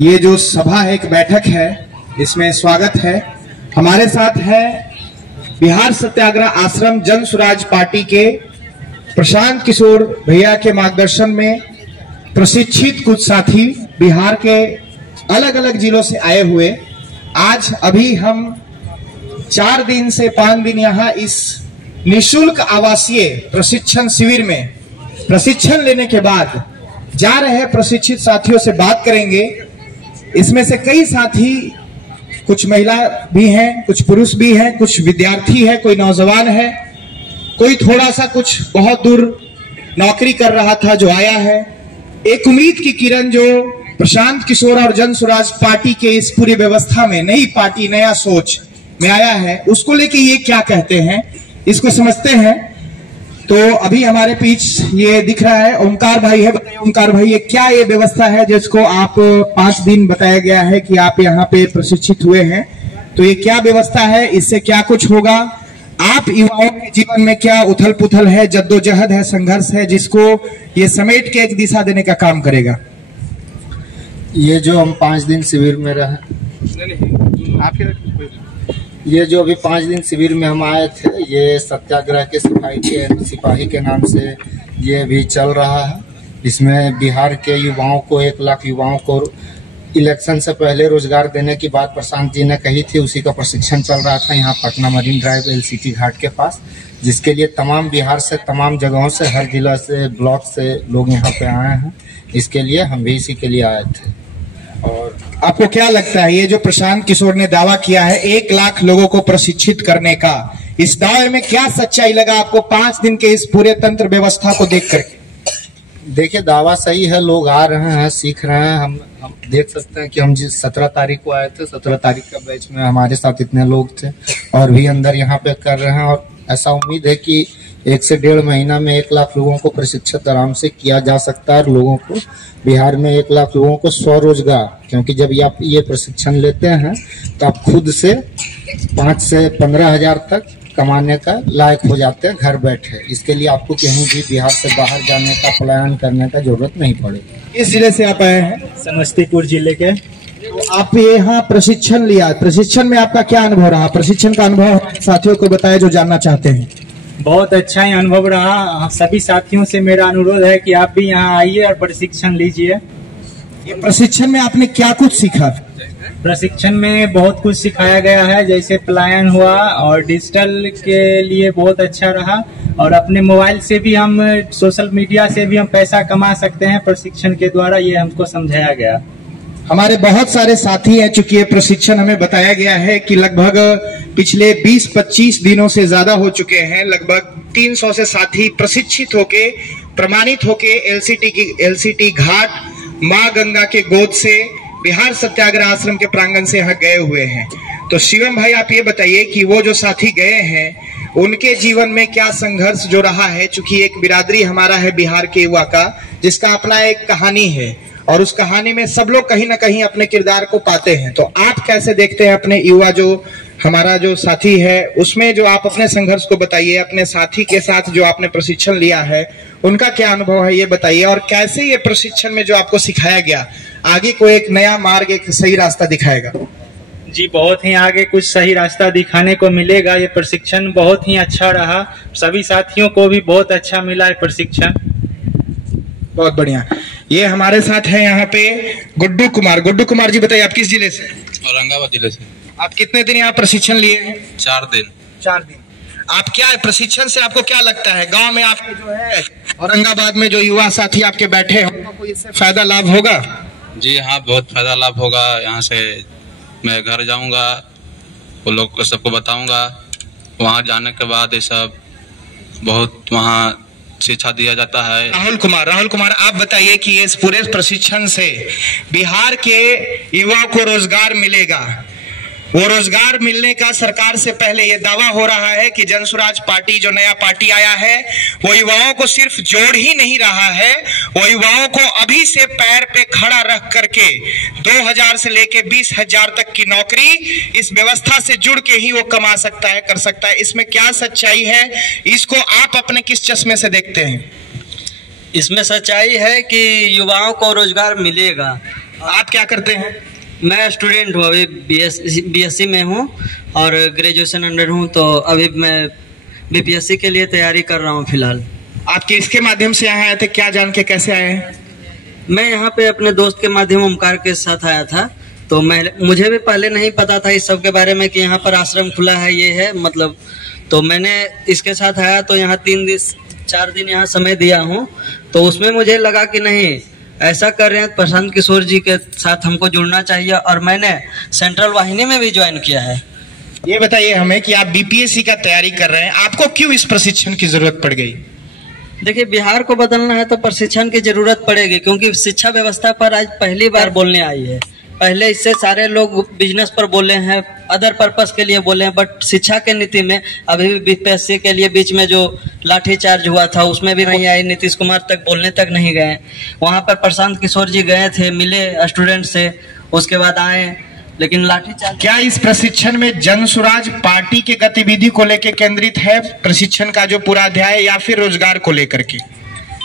ये जो सभा है, एक बैठक है, इसमें स्वागत है। हमारे साथ है बिहार सत्याग्रह आश्रम जन स्वराज पार्टी के प्रशांत किशोर भैया के मार्गदर्शन में प्रशिक्षित कुछ साथी बिहार के अलग अलग जिलों से आए हुए। आज अभी हम 4 दिन से 5 दिन यहाँ इस निःशुल्क आवासीय प्रशिक्षण शिविर में प्रशिक्षण लेने के बाद जा रहे प्रशिक्षित साथियों से बात करेंगे। इसमें से कई साथी, कुछ महिला भी हैं, कुछ पुरुष भी हैं, कुछ विद्यार्थी है, कोई नौजवान है, कोई थोड़ा सा कुछ बहुत दूर नौकरी कर रहा था जो आया है। एक उम्मीद की किरण जो प्रशांत किशोर और जन स्वराज पार्टी के इस पूरी व्यवस्था में, नई पार्टी नया सोच में आया है, उसको लेके ये क्या कहते हैं इसको समझते हैं। तो अभी हमारे बीच ये दिख रहा है ओमकार भाई है। बताइए ओमकार भाई, ये क्या ये व्यवस्था है जिसको आप 5 दिन बताया गया है कि आप यहाँ पे प्रशिक्षित हुए हैं, तो ये क्या व्यवस्था है, इससे क्या कुछ होगा, आप युवाओं के जीवन में क्या उथल पुथल है, जद्दोजहद है, संघर्ष है, जिसको ये समेट के एक दिशा देने का काम करेगा। ये जो हम 5 दिन शिविर में रहे, ये जो अभी 5 दिन शिविर में हम आए थे, ये सत्याग्रह के सिपाही के नाम से ये भी चल रहा है। इसमें बिहार के युवाओं को 1 लाख युवाओं को इलेक्शन से पहले रोजगार देने की बात प्रशांत जी ने कही थी। उसी का प्रशिक्षण चल रहा था यहाँ पटना मरीन ड्राइव एलसीटी घाट के पास, जिसके लिए तमाम बिहार से, तमाम जगहों से, हर जिला से, ब्लॉक से लोग यहाँ पे आए हैं। इसके लिए हम भी इसी के लिए आए थे। और आपको क्या लगता है, ये जो प्रशांत किशोर ने दावा किया है 1 लाख लोगों को प्रशिक्षित करने का, इस दावे में क्या सच्चाई लगा आपको 5 दिन के इस पूरे तंत्र व्यवस्था को देख करके? देखिए, दावा सही है, लोग आ रहे हैं, सीख रहे हैं। हम देख सकते हैं कि हम जिस 17 तारीख को आए थे, 17 तारीख का बैच में हमारे साथ इतने लोग थे और भी अंदर यहाँ पे कर रहे हैं। और ऐसा उम्मीद है कि 1 से 1.5 महीना में 1 लाख लोगों को प्रशिक्षित आराम से किया जा सकता है। और लोगों को बिहार में 1 लाख लोगों को स्वरोजगार, क्योंकि जब आप ये प्रशिक्षण लेते हैं तो आप खुद से 5 से 15 हजार तक कमाने का लायक हो जाते हैं घर बैठे। इसके लिए आपको कहीं भी बिहार से बाहर जाने का, पलायन करने का जरूरत नहीं पड़ेगी। इस जिले से आप आए हैं? समस्तीपुर जिले के। तो आप यहाँ प्रशिक्षण लिया, प्रशिक्षण में आपका क्या अनुभव रहा? प्रशिक्षण का अनुभव साथियों को बताया जो जानना चाहते हैं। बहुत अच्छा ही अनुभव रहा। सभी साथियों से मेरा अनुरोध है कि आप भी यहाँ आइए और प्रशिक्षण लीजिए। ये प्रशिक्षण में आपने क्या कुछ सीखा? प्रशिक्षण में बहुत कुछ सिखाया गया है, जैसे पलायन हुआ, और डिजिटल के लिए बहुत अच्छा रहा। और अपने मोबाइल से भी हम, सोशल मीडिया से भी हम पैसा कमा सकते हैं प्रशिक्षण के द्वारा, ये हमको समझाया गया। हमारे बहुत सारे साथी हैं, चूंकि ये प्रशिक्षण हमें बताया गया है कि लगभग पिछले 20-25 दिनों से ज्यादा हो चुके हैं। लगभग 300 से साथी प्रशिक्षित होके, प्रमाणित होके एलसीटी घाट माँ गंगा के गोद से बिहार सत्याग्रह आश्रम के प्रांगण से यहाँ गए हुए हैं। तो शिवम भाई, आप ये बताइए कि वो जो साथी गए हैं उनके जीवन में क्या संघर्ष जो रहा है, चूंकि एक बिरादरी हमारा है बिहार के युवा का, जिसका अपना एक कहानी है और उस कहानी में सब लोग कहीं ना कहीं अपने किरदार को पाते हैं। तो आप कैसे देखते हैं अपने युवा, जो हमारा जो साथी है, उसमें जो आप अपने संघर्ष को बताइए, अपने साथी के साथ जो आपने प्रशिक्षण लिया है उनका क्या अनुभव है ये बताइए। और कैसे ये प्रशिक्षण में जो आपको सिखाया गया आगे को एक नया मार्ग, एक सही रास्ता दिखाएगा? जी, बहुत ही आगे कुछ सही रास्ता दिखाने को मिलेगा। ये प्रशिक्षण बहुत ही अच्छा रहा, सभी साथियों को भी बहुत अच्छा मिला है प्रशिक्षण। बहुत बढ़िया। ये हमारे साथ है यहाँ पे गुड्डू कुमार। गुड्डू कुमार जी, बताइए आप किस जिले से? औरंगाबाद जिले से। आप कितने दिन यहाँ प्रशिक्षण लिए हैं? 4 दिन। 4 दिन। आप क्या प्रशिक्षण से आपको क्या लगता है, गांव में आपके जो है औरंगाबाद में जो युवा साथी आपके बैठे हैं, उनको कोई इससे फायदा लाभ होगा? जी हाँ, बहुत फायदा लाभ होगा। यहाँ से मैं घर जाऊँगा, वो लोग को सबको बताऊँगा। वहाँ जाने के बाद ये सब बहुत वहाँ शिक्षा दिया जाता है। राहुल कुमार, आप बताइए कि इस पूरे प्रशिक्षण से बिहार के युवाओं को रोजगार मिलेगा। वो रोजगार मिलने का सरकार से पहले ये दावा हो रहा है कि जन स्वराज पार्टी जो नया पार्टी आया है वो युवाओं को सिर्फ जोड़ ही नहीं रहा है, वो युवाओं को अभी से पैर पे खड़ा रख करके 2000 से लेके 20,000 तक की नौकरी इस व्यवस्था से जुड़ के ही वो कमा सकता है, कर सकता है। इसमें क्या सच्चाई है, इसको आप अपने किस चश्मे से देखते हैं? इसमें सच्चाई है कि युवाओं को रोजगार मिलेगा, आप क्या करते हैं? मैं स्टूडेंट हूँ, अभी बीएससी में हूँ और ग्रेजुएशन अंडर हूँ, तो अभी मैं बीपीएससी के लिए तैयारी कर रहा हूँ फिलहाल। आप किसके माध्यम से यहाँ आए थे, क्या जान के कैसे आए हैं? मैं यहाँ पे अपने दोस्त के माध्यम ओमकार के साथ आया था, तो मुझे भी पहले नहीं पता था इस सब के बारे में कि यहाँ पर आश्रम खुला है, ये है मतलब, तो मैंने इसके साथ आया तो यहाँ 4 दिन यहाँ समय दिया हूँ, तो उसमें मुझे लगा कि नहीं ऐसा कर रहे हैं प्रशांत किशोर जी के साथ हमको जुड़ना चाहिए, और मैंने सेंट्रल वाहिनी में भी ज्वाइन किया है। ये बताइए हमें कि आप बीपीएससी का तैयारी कर रहे हैं, आपको क्यों इस प्रशिक्षण की जरूरत पड़ गई? देखिए, बिहार को बदलना है तो प्रशिक्षण की जरूरत पड़ेगी, क्योंकि शिक्षा व्यवस्था पर आज पहली बार बोलने आई है। पहले इससे सारे लोग बिजनेस पर बोले हैं, अदर पर्पस के लिए बोले हैं, बट शिक्षा के नीति में अभी भी बीपीएससी के लिए बीच में जो लाठीचार्ज हुआ था उसमें भी नहीं आई। नीतीश कुमार तक बोलने तक नहीं गए। वहां पर प्रशांत किशोर जी गए थे, मिले स्टूडेंट से, उसके बाद आए, लेकिन लाठीचार्ज। क्या इस प्रशिक्षण में जन स्वराज पार्टी के गतिविधि को लेकर केंद्रित है प्रशिक्षण का जो पूरा अध्याय, या फिर रोजगार को लेकर के?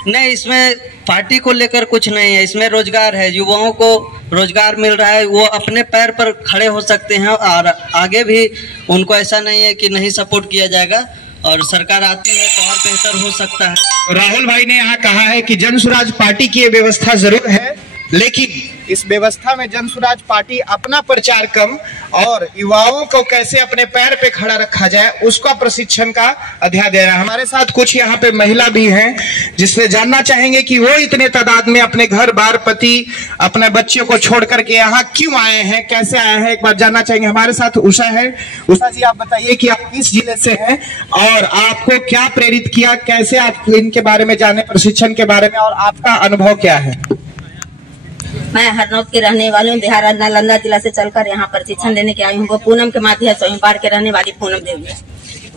नहीं, इसमें पार्टी को लेकर कुछ नहीं है, इसमें रोजगार है। युवाओं को रोजगार मिल रहा है, वो अपने पैर पर खड़े हो सकते हैं, और आगे भी उनको ऐसा नहीं है कि नहीं सपोर्ट किया जाएगा, और सरकार आती है तो और बेहतर हो सकता है। राहुल भाई ने यहाँ कहा है कि जन स्वराज पार्टी की व्यवस्था जरूर है, लेकिन इस व्यवस्था में जन स्वराज पार्टी अपना प्रचार कम और युवाओं को कैसे अपने पैर पे खड़ा रखा जाए उसका प्रशिक्षण का अध्याय दे रहा है। हमारे साथ कुछ यहाँ पे महिला भी हैं, जिससे जानना चाहेंगे कि वो इतने तादाद में अपने घर बार, पति, अपने बच्चों को छोड़ करके यहाँ क्यों आए हैं, कैसे आए हैं, एक बार जानना चाहेंगे। हमारे साथ उषा है। उषा जी, आप बताइए कि आप किस जिले से हैं और आपको क्या प्रेरित किया, कैसे आप इनके बारे में जाने, प्रशिक्षण के बारे में, और आपका अनुभव क्या है? मैं हरनौत की रहने वाली हूँ। बिहार नालंदा जिला से चलकर यहाँ प्रशिक्षण लेने के आई हूँ। वो पूनम के माध्यम से बाढ़ के रहने वाली पूनम देवी है।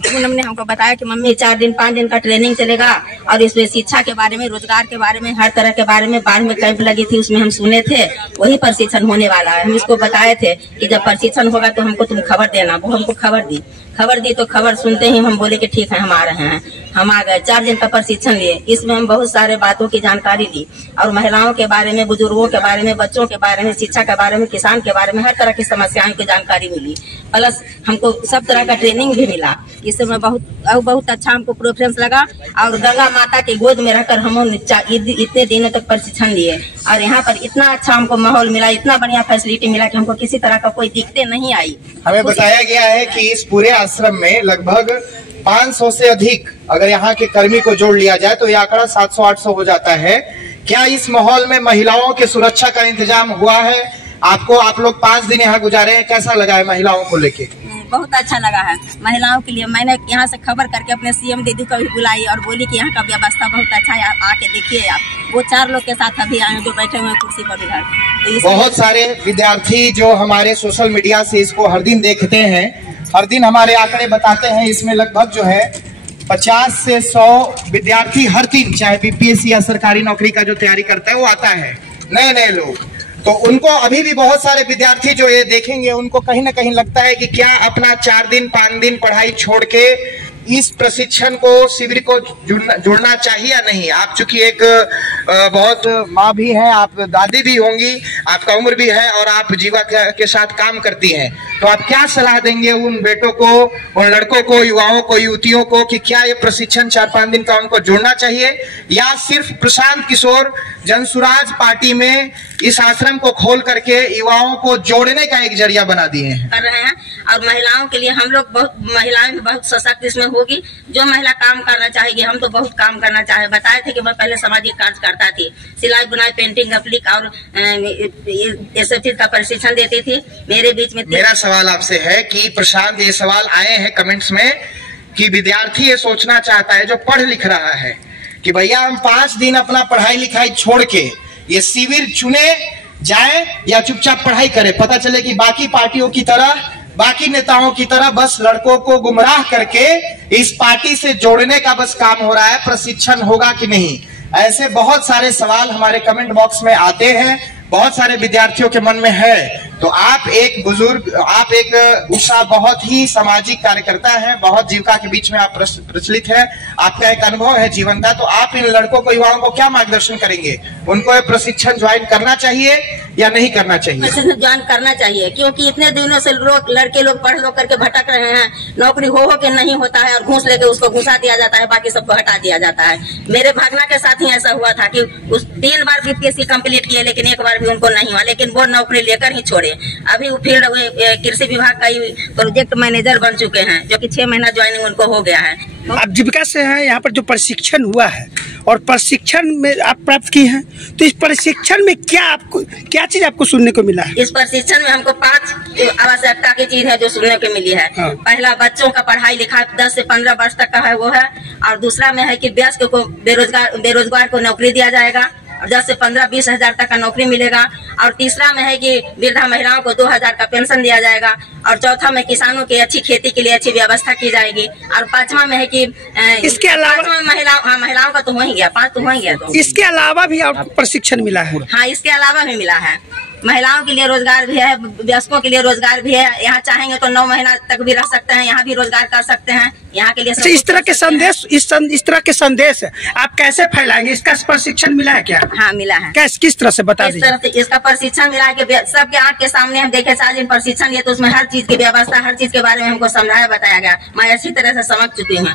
पूनम ने हमको बताया कि मम्मी 4 दिन 5 दिन का ट्रेनिंग चलेगा, और इसमें शिक्षा के बारे में, रोजगार के बारे में, हर तरह के बारे में, बाढ़ में कैंप लगी थी उसमें हम सुने थे, वही प्रशिक्षण होने वाला है। हम इसको बताए थे कि जब प्रशिक्षण होगा तो हमको तुम खबर देना। वो हमको खबर दी तो खबर सुनते ही हम बोले कि ठीक है हम आ रहे हैं। हम आ गए, 4 दिन का प्रशिक्षण लिए। इसमें हम बहुत सारे बातों की जानकारी ली, और महिलाओं के बारे में, बुजुर्गों के बारे में, बच्चों के बारे में, शिक्षा के बारे में, किसान के बारे में, हर तरह की समस्याओं की जानकारी मिली। प्लस हमको सब तरह का ट्रेनिंग भी मिला। इसमें बहुत अच्छा हमको प्रेफरेंस लगा, और गंगा माता की गोद में रहकर हम इतने दिनों तक प्रशिक्षण लिए, और यहाँ पर इतना अच्छा हमको माहौल मिला, इतना बढ़िया फैसिलिटी मिला कि हमको किसी तरह का कोई दिक्कतें नहीं आई। हमें बताया गया है कि इस पूरे आश्रम में लगभग 500 से अधिक अगर यहाँ के कर्मी को जोड़ लिया जाए तो ये आंकड़ा 700-800 हो जाता है। क्या इस माहौल में महिलाओं की सुरक्षा का इंतजाम हुआ है? आप लोग 5 दिन यहाँ गुजारे हैं, कैसा लगा है महिलाओं को लेके? बहुत अच्छा लगा है महिलाओं के लिए। मैंने यहाँ से खबर करके अपने सीएम दीदी को भी बुलाई और बोली कि यहाँ का व्यवस्था बहुत अच्छा है, आप आके देखिए। आप वो 4 लोग के साथ अभी आए जो बैठे हुए कुर्सी पर इधर। तो बहुत सारे विद्यार्थी जो हमारे सोशल मीडिया से इसको हर दिन देखते हैं, हर दिन हमारे आंकड़े बताते हैं, इसमें लगभग जो है 50 से 100 विद्यार्थी हर दिन, चाहे बीपीएससी या सरकारी नौकरी का जो तैयारी करता है वो आता है, नए लोग। तो उनको अभी भी बहुत सारे विद्यार्थी जो ये देखेंगे उनको कहीं ना कहीं लगता है कि क्या अपना 4 दिन 5 दिन पढ़ाई छोड़ के इस प्रशिक्षण को, शिविर को जुड़ना चाहिए या नहीं। आप चूंकि एक बहुत माँ भी हैं, आप दादी भी होंगी, आपका उम्र भी है और आप जीवा के साथ काम करती हैं, तो आप क्या सलाह देंगे उन बेटों को, उन लड़कों को, युवाओं को, युवतियों को कि क्या ये प्रशिक्षण 4-5 दिन का उनको जुड़ना चाहिए, या सिर्फ प्रशांत किशोर जन स्वराज पार्टी में इस आश्रम को खोल करके युवाओं को जोड़ने का एक जरिया बना दिए हैं? कर रहे हैं, और महिलाओं के लिए हम लोग महिलाएं बहुत सशक्त इसमें होगी। जो महिला काम करना चाहेगी, हम तो बहुत काम करना चाहे। बताए थे कि मैं पहले सामाजिक कार्य करता थी, सिलाई बुनाई, पेंटिंग, एप्लिक और एसएफटी का प्रशिक्षण देती थी। मेरे बीच में मेरा सवाल आपसे है कि प्रशांत, ये सवाल आए हैं कमेंट्स में कि विद्यार्थी ये सोचना चाहता है जो पढ़ लिख रहा है कि भैया हम 5 दिन अपना पढ़ाई लिखाई छोड़ के ये शिविर चुने जाए या चुपचाप पढ़ाई करे। पता चले कि बाकी पार्टियों की तरह, बाकी नेताओं की तरह बस लड़कों को गुमराह करके इस पार्टी से जोड़ने का बस काम हो रहा है, प्रशिक्षण होगा कि नहीं। ऐसे बहुत सारे सवाल हमारे कमेंट बॉक्स में आते हैं, बहुत सारे विद्यार्थियों के मन में है। तो आप एक बुजुर्ग, आप एक उषा बहुत ही सामाजिक कार्यकर्ता हैं, बहुत जीविका के बीच में आप प्रचलित हैं, आपका एक अनुभव है जीवन का, तो आप इन लड़कों को, युवाओं को क्या मार्गदर्शन करेंगे? उनको प्रशिक्षण ज्वाइन करना चाहिए या नहीं करना चाहिए? प्रशिक्षण ज्वाइन करना चाहिए, क्योंकि इतने दिनों से लोग लड़के लोग पढ़ लो करके भटक रहे हैं, नौकरी हो के नहीं होता है और घूस लेके उसको घुसा दिया जाता है, बाकी सबको हटा दिया जाता है। मेरे भागना के साथ ही ऐसा हुआ था कि उस 3 बार बीपीएससी कंप्लीट किए, लेकिन एक बार भी उनको नहीं हुआ, लेकिन वो नौकरी लेकर ही छोड़े। अभी वो फील्ड कृषि विभाग का ही प्रोजेक्ट मैनेजर बन चुके हैं, जो कि 6 महीना ज्वाइनिंग उनको हो गया है। आप जीविका से हैं, यहाँ पर जो प्रशिक्षण हुआ है और प्रशिक्षण में आप प्राप्त की हैं, तो इस प्रशिक्षण में क्या चीज आपको सुनने को मिला है? इस प्रशिक्षण में हमको 5 आवश्यकता की चीज है जो सुनने को मिली है। हाँ। पहला, बच्चों का पढ़ाई लिखाई 10 से 15 वर्ष तक का है वो है, और दूसरा में है कि वयस्क को बेरोजगार को नौकरी दिया जाएगा और 10 से 15-20 हजार तक का नौकरी मिलेगा, और तीसरा में है कि वृद्धा महिलाओं को 2000 का पेंशन दिया जाएगा, और चौथा में किसानों की अच्छी खेती के लिए अच्छी व्यवस्था की जाएगी, और 5वां में है कि इसके अलावा महिलाओं का तो हो ही गया, 5 तो हो ही गया। तो इसके अलावा भी आपको प्रशिक्षण मिला है? हाँ, इसके अलावा भी मिला है। महिलाओं के लिए रोजगार भी है, वयस्कों के लिए रोजगार भी है। यहाँ चाहेंगे तो 9 महीना तक भी रह सकते हैं, यहाँ भी रोजगार कर सकते हैं। यहाँ के लिए अच्छा, इस तरह के संदेश आप कैसे फैलाएंगे? इसका प्रशिक्षण मिला है क्या? हाँ, मिला है। किस तरह से बता दीजिए? इसका प्रशिक्षण मिला है कि सबके आंख के सामने हम देखे 4 दिन प्रशिक्षण लिए, तो उसमें हर चीज की व्यवस्था, हर चीज के बारे में हमको समझाया बताया गया। मैं अच्छी तरह से समझ चुकी हूँ।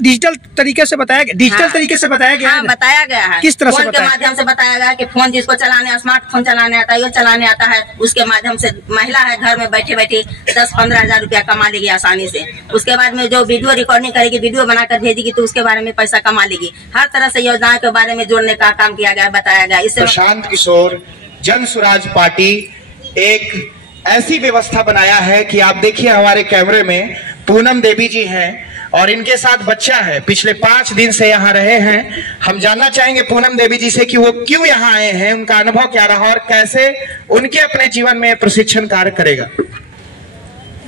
डिजिटल तरीके से बताया गया? डिजिटल तरीके से बताया गया? हाँ, बताया गया है। किस तरह से? फोन के माध्यम से बताया गया कि फोन जिसको चलाने, स्मार्टफोन चलाने आता है, चलाने आता है, उसके माध्यम से महिला है घर में बैठे बैठे 10-15 हजार रुपया कमा लेगी आसानी से। उसके बाद में जो वीडियो रिकॉर्डिंग करेगी, वीडियो बनाकर भेजेगी, तो उसके बारे में पैसा कमा लेगी। हर तरह से योजनाओं के बारे में जोड़ने का काम किया गया, बताया गया। इससे प्रशांत किशोर जन स्वराज पार्टी एक ऐसी व्यवस्था बनाया है कि आप देखिए हमारे कैमरे में पूनम देवी जी हैं और इनके साथ बच्चा है, पिछले 5 दिन से यहाँ रहे हैं। हम जानना चाहेंगे पूनम देवी जी से कि वो क्यों यहाँ आए हैं, उनका अनुभव क्या रहा और कैसे उनके अपने जीवन में प्रशिक्षण कार्य करेगा।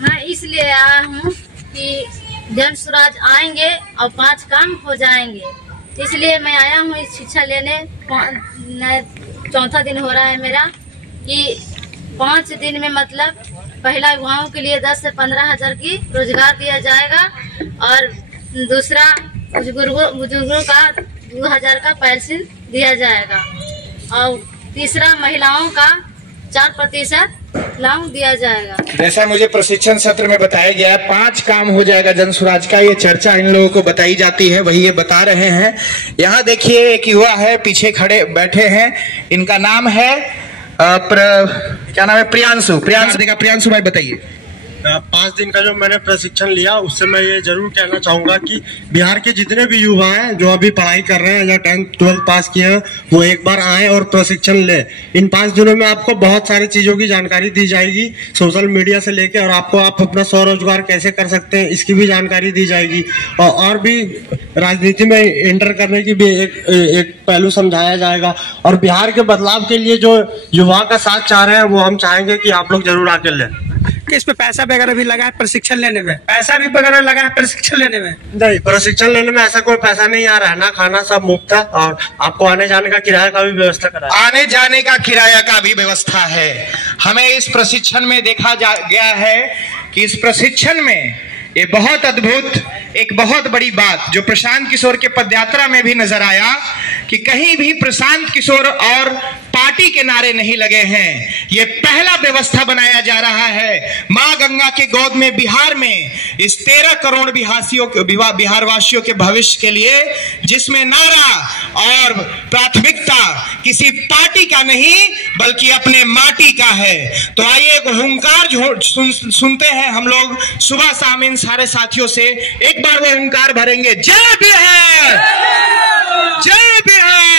मैं इसलिए आया हूँ कि जन स्वराज आएंगे और 5 काम हो जाएंगे, इसलिए मैं आया हूँ इस शिक्षा लेने। 4था दिन हो रहा है मेरा, कि 5 दिन में मतलब पहला युवाओं के लिए 10 से 15 हजार की रोजगार दिया जाएगा, और दूसरा बुजुर्गों का 2000 का पेंशन दिया जाएगा, और तीसरा महिलाओं का 4% लाभ दिया जाएगा। जैसा मुझे प्रशिक्षण सत्र में बताया गया है, 5 काम हो जाएगा जन स्वराज का। ये चर्चा इन लोगों को बताई जाती है, वही ये बता रहे हैं। यहाँ देखिए एक युवा है, पीछे खड़े बैठे हैं, इनका नाम है क्या नाम है? प्रियांशु भाई बताइए। 5 दिन का जो मैंने प्रशिक्षण लिया, उससे मैं ये जरूर कहना चाहूंगा कि बिहार के जितने भी युवा हैं जो अभी पढ़ाई कर रहे हैं या 10th 12th पास किए हैं, वो एक बार आए और प्रशिक्षण ले। इन 5 दिनों में आपको बहुत सारी चीजों की जानकारी दी जाएगी, सोशल मीडिया से लेके, और आपको आप अपना स्वरोजगार कैसे कर सकते हैं इसकी भी जानकारी दी जाएगी, और भी राजनीति में एंटर करने की भी एक पहलू समझाया जाएगा। और बिहार के बदलाव के लिए जो युवा का साथ चाह रहे हैं, वो हम चाहेंगे कि आप लोग जरूर आके लें। कि इस पे पैसा वगैरह भी लगा है प्रशिक्षण लेने में? पैसा भी वगैरह लगा है प्रशिक्षण लेने में? नहीं, प्रशिक्षण लेने में ऐसा कोई पैसा नहीं आ रहा है, ना खाना सब मुफ्त है, और आपको आने जाने का किराया का भी व्यवस्था करा है। आने जाने का किराया का भी व्यवस्था है। हमें इस प्रशिक्षण में देखा गया है कि इस प्रशिक्षण में ये बहुत अद्भुत, एक बहुत बड़ी बात जो प्रशांत किशोर के पदयात्रा में भी नजर आया कि कहीं भी प्रशांत किशोर और पार्टी के नारे नहीं लगे हैं। ये पहला व्यवस्था बनाया जा रहा है मां गंगा के गोद में बिहार में इस 13 करोड़ बिहारवासियों के भविष्य के लिए, जिसमें नारा और प्राथमिकता किसी पार्टी का नहीं बल्कि अपने माटी का है। तो आइए एक हुंकार सुनते हैं हम लोग सुबह शाम इन सारे साथियों से। एक बार वो हुंकार भरेंगे, जय बिहार, जय बिहार।